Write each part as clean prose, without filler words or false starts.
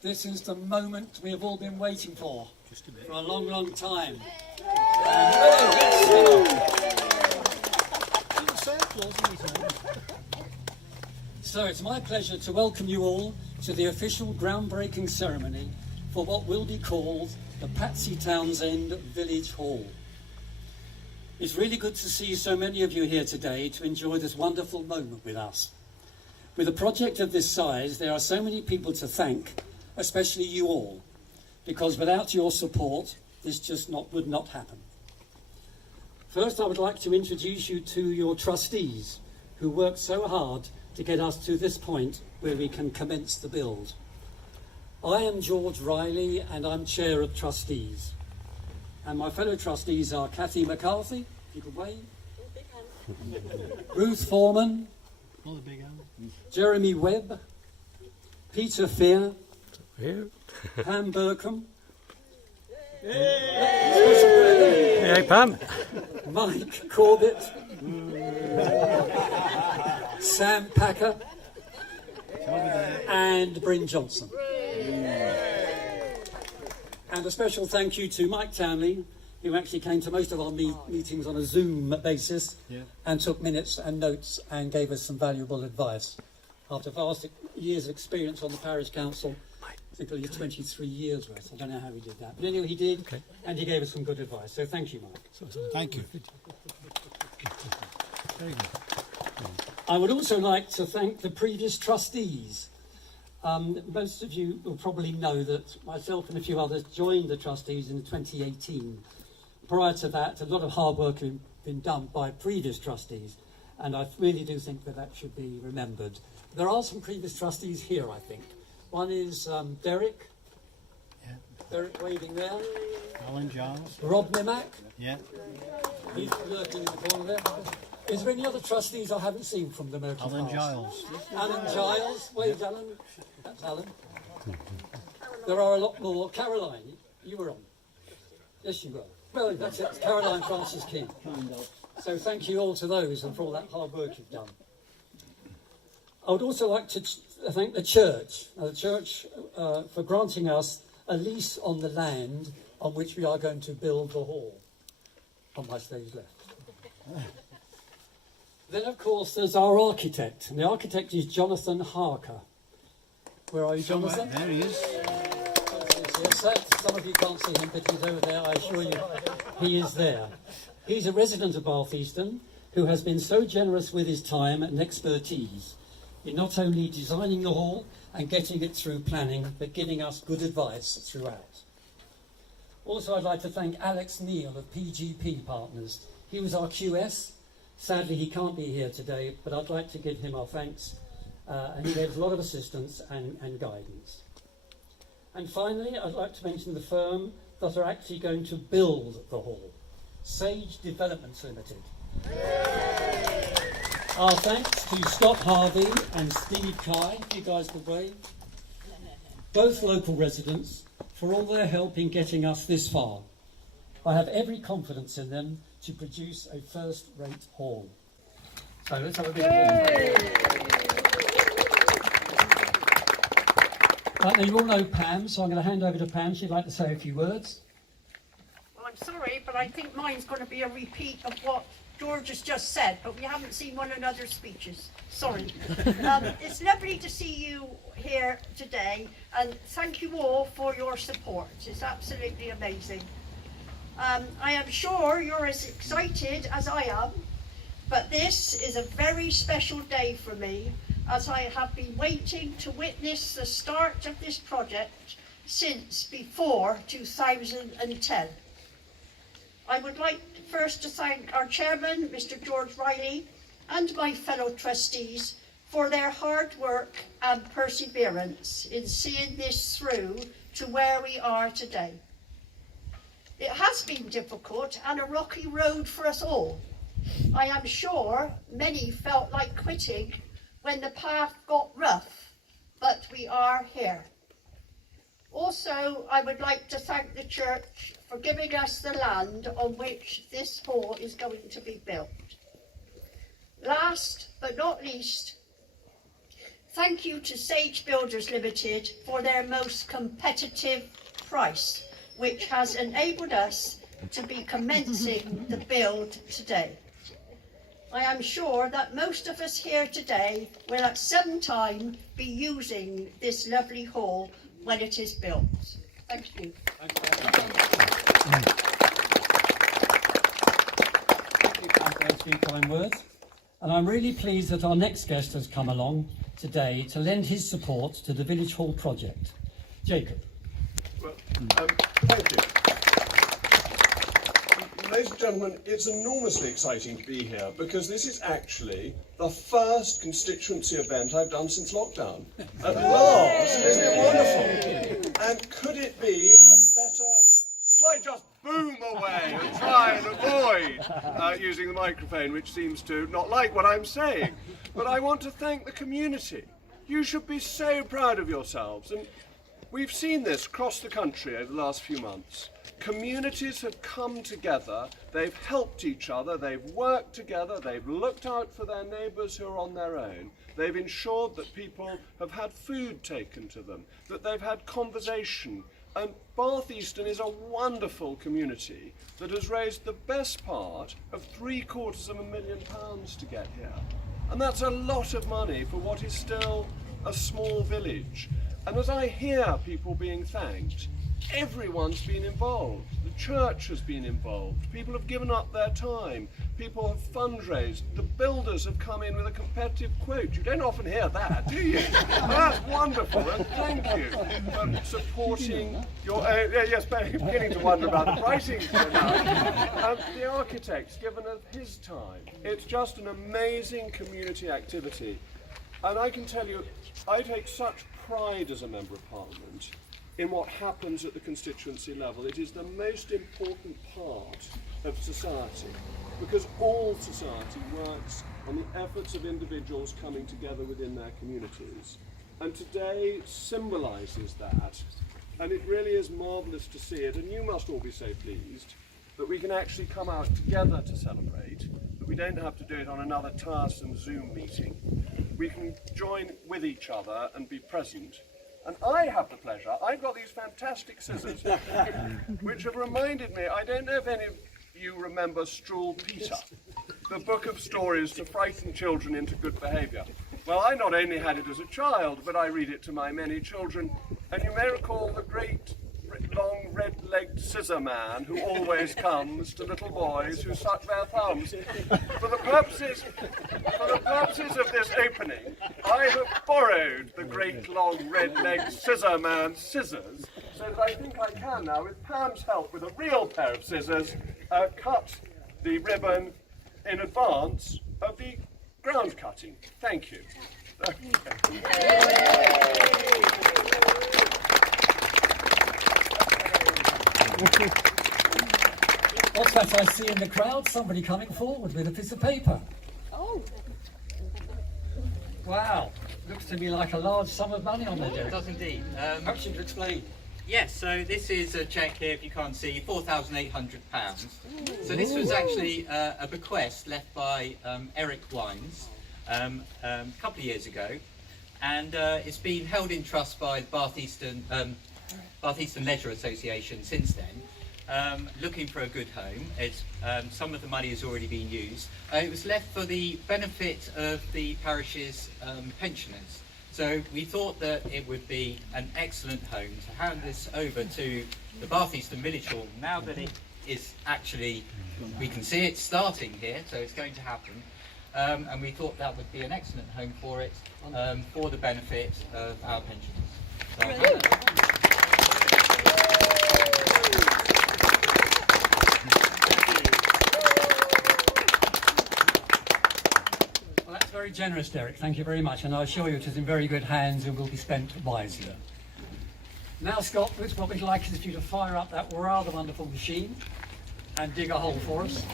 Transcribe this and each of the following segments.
This is the moment we have all been waiting for a long, long time. So it's my pleasure to welcome you all to the official groundbreaking ceremony for what will be called the Patsy Townsend Village Hall. It's really good to see so many of you here today to enjoy this wonderful moment with us. With a project of this size, there are so many people to thank, especially you all, because without your support, this just would not happen. First, I would like to introduce you to your trustees, who worked so hard to get us to this point where we can commence the build. I am George Riley, and I'm Chair of Trustees. And my fellow trustees are Kathy McCarthy, if you could wave, Ruth Foreman, Jeremy Webb, Peter Fear, Pam Burcombe, Hey, Pam. Mike Corbett, Sam Packer, and Bryn Johnson. And a special thank you to Mike Townley, who actually came to most of our meetings on a Zoom basis and took minutes and notes and gave us some valuable advice. After vast years of experience on the parish council, I think at least 23 years worth. I don't know how he did that. But anyway, he did, and he gave us some good advice. So thank you, Mike. Thank you. Very good. I would also like to thank the previous trustees. Most of you will probably know that myself and a few others joined the trustees in 2018. Prior to that, a lot of hard work had been done by previous trustees, and I really do think that that should be remembered. There are some previous trustees here, I think. One is Derek. Yeah. Derek waving there. Alan Giles. Rob Nimack. Yeah. He's lurking in the corner there. Is there any other trustees I haven't seen from the Mercury Alan past? Giles. Alan Giles. Wave, Alan. That's Alan. There are a lot more. Caroline, you were on. Yes, you were. Well, that's it. Caroline Francis King. So thank you all to those and for all that hard work you've done. I would also like to thank the church for granting us a lease on the land on which we are going to build the hall. Not much days left. Then, of course, there's our architect, and the architect is Jonathan Harker. Where are you, Jonathan? There he is. Yes, some of you can't see him, but he's over there. I assure you, he is there. He's a resident of Bath Easton who has been so generous with his time and expertise in not only designing the hall and getting it through planning, but giving us good advice throughout. Also, I'd like to thank Alex Neal of PGP Partners. He was our QS. Sadly, he can't be here today, but I'd like to give him our thanks. And he gave us a lot of assistance and guidance. And finally, I'd like to mention the firm that are actually going to build the hall, Sage Developments Limited. Our thanks to Scott Harvey and Steve Kai, if you guys could wave, both local residents, for all their help in getting us this far. I have every confidence in them to produce a first-rate hall. So let's have a big applause. Right, now you all know Pam, so I'm going to hand over to Pam. She'd like to say a few words. Well, I'm sorry, but I think mine's going to be a repeat of what George has just said, but we haven't seen one another's speeches. Sorry. It's lovely to see you here today, and thank you all for your support. It's absolutely amazing. I am sure you're as excited as I am, but this is a very special day for me, as I have been waiting to witness the start of this project since before 2010. I would like first to thank our chairman, Mr. George Riley, and my fellow trustees for their hard work and perseverance in seeing this through to where we are today. It has been difficult and a rocky road for us all. I am sure many felt like quitting when the path got rough, but we are here. Also, I would like to thank the church for giving us the land on which this hall is going to be built. Last but not least, Thank you to Sage Builders Limited for their most competitive price, which has enabled us to be commencing the build today. I am sure that most of us here today will at some time be using this lovely hall when it is built. Thank you. Thank you, Pam, for those few kind words. And I'm really pleased that our next guest has come along today to lend his support to the Village Hall project. Jacob. Well, thank you. Ladies and gentlemen, it's enormously exciting to be here because this is actually the first constituency event I've done since lockdown. At last, isn't it wonderful? And could it be a better... Shall I just boom away and try and avoid using the microphone, which seems to not like what I'm saying? But I want to thank the community. You should be so proud of yourselves. And we've seen this across the country over the last few months. Communities have come together, they've helped each other, they've worked together, they've looked out for their neighbours who are on their own. They've ensured that people have had food taken to them, that they've had conversation. And Bath Easton is a wonderful community that has raised the best part of £750,000 to get here. And that's a lot of money for what is still a small village. And as I hear people being thanked, everyone's been involved. The church has been involved. People have given up their time. People have fundraised. The builders have come in with a competitive quote. You don't often hear that, do you? That's wonderful, and thank you for supporting your own... yes, but I'm beginning to wonder about the pricing now. The architect's given us his time. It's just an amazing community activity. And I can tell you, I take such pride as a Member of Parliament in what happens at the constituency level. It is the most important part of society, because all society works on the efforts of individuals coming together within their communities. And today symbolises that, and it really is marvellous to see it, and you must all be so pleased that we can actually come out together to celebrate, that we don't have to do it on another tiresome Zoom meeting. We can join with each other and be present. And I have the pleasure, I've got these fantastic scissors, which have reminded me, I don't know if any of you remember Strull Peter, the book of stories to frighten children into good behaviour. Well, I not only had it as a child, but I read it to my many children, and you may recall the great long red-legged scissor man who always comes to little boys who suck their thumbs. For the purposes of this opening, I have borrowed the great long red-legged scissor man's scissors, so that I think I can now, with Pam's help with a real pair of scissors, cut the ribbon in advance of the ground cutting. Thank you. What's that I see in the crowd? Somebody coming forward with a piece of paper. Oh, Wow, looks to me like a large sum of money on the it desk. does indeed. Perhaps you could explain. Yes, so this is a cheque here, if you can't see, £4,800. So this was actually a bequest left by Eric Wines a couple of years ago, and it's been held in trust by the Bath Eastern Leisure Association since then, looking for a good home. It's, some of the money has already been used. It was left for the benefit of the parish's pensioners. So we thought that it would be an excellent home to hand this over to the Bath Eastern Village Hall. Now that it is actually, we can see it starting here, so it's going to happen. And we thought that would be an excellent home for it, for the benefit of our pensioners. So, Well, that's very generous, Derek. Thank you very much. And I assure you it is in very good hands and will be spent wisely. Now, Scott, what we'd like is for you to fire up that rather wonderful machine and dig a hole for us.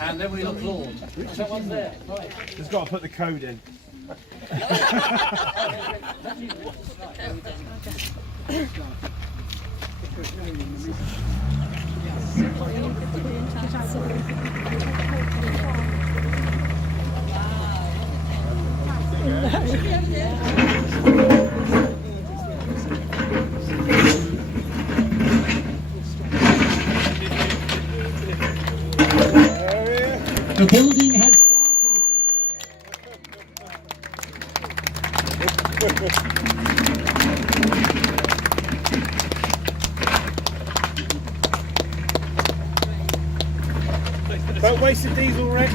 And then we'll applaud. Someone's there. Right. He's got to put the code in. The building has started. Don't waste the diesel, Rich.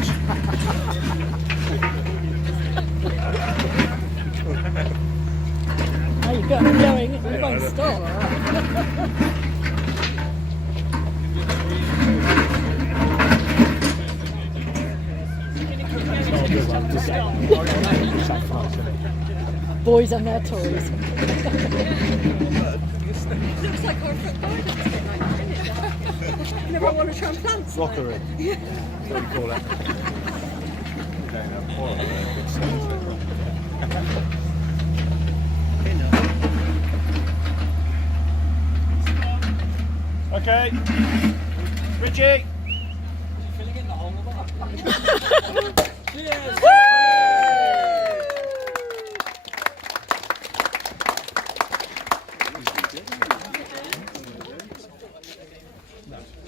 Oh, you've got them going, it won't stop. Boys and their toys. Looks like our front garden's a bit like that, isn't it? Never want to try and plant some. Rockery. Yeah. That's what we call it. Okay. Richie. Filling in the whole of that. Cheers.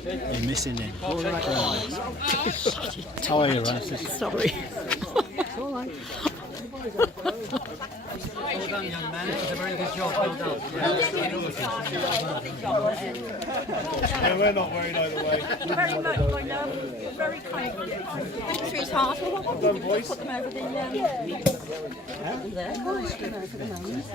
You're missing it. Tire races. Sorry. Well done, young man. It's a very good job. Well done. Yeah, we're not worried either way. Very much, I know. Very kind of you. Thanks, sweetheart. Well, what do you put them over the there? Nice, you know, for the moment.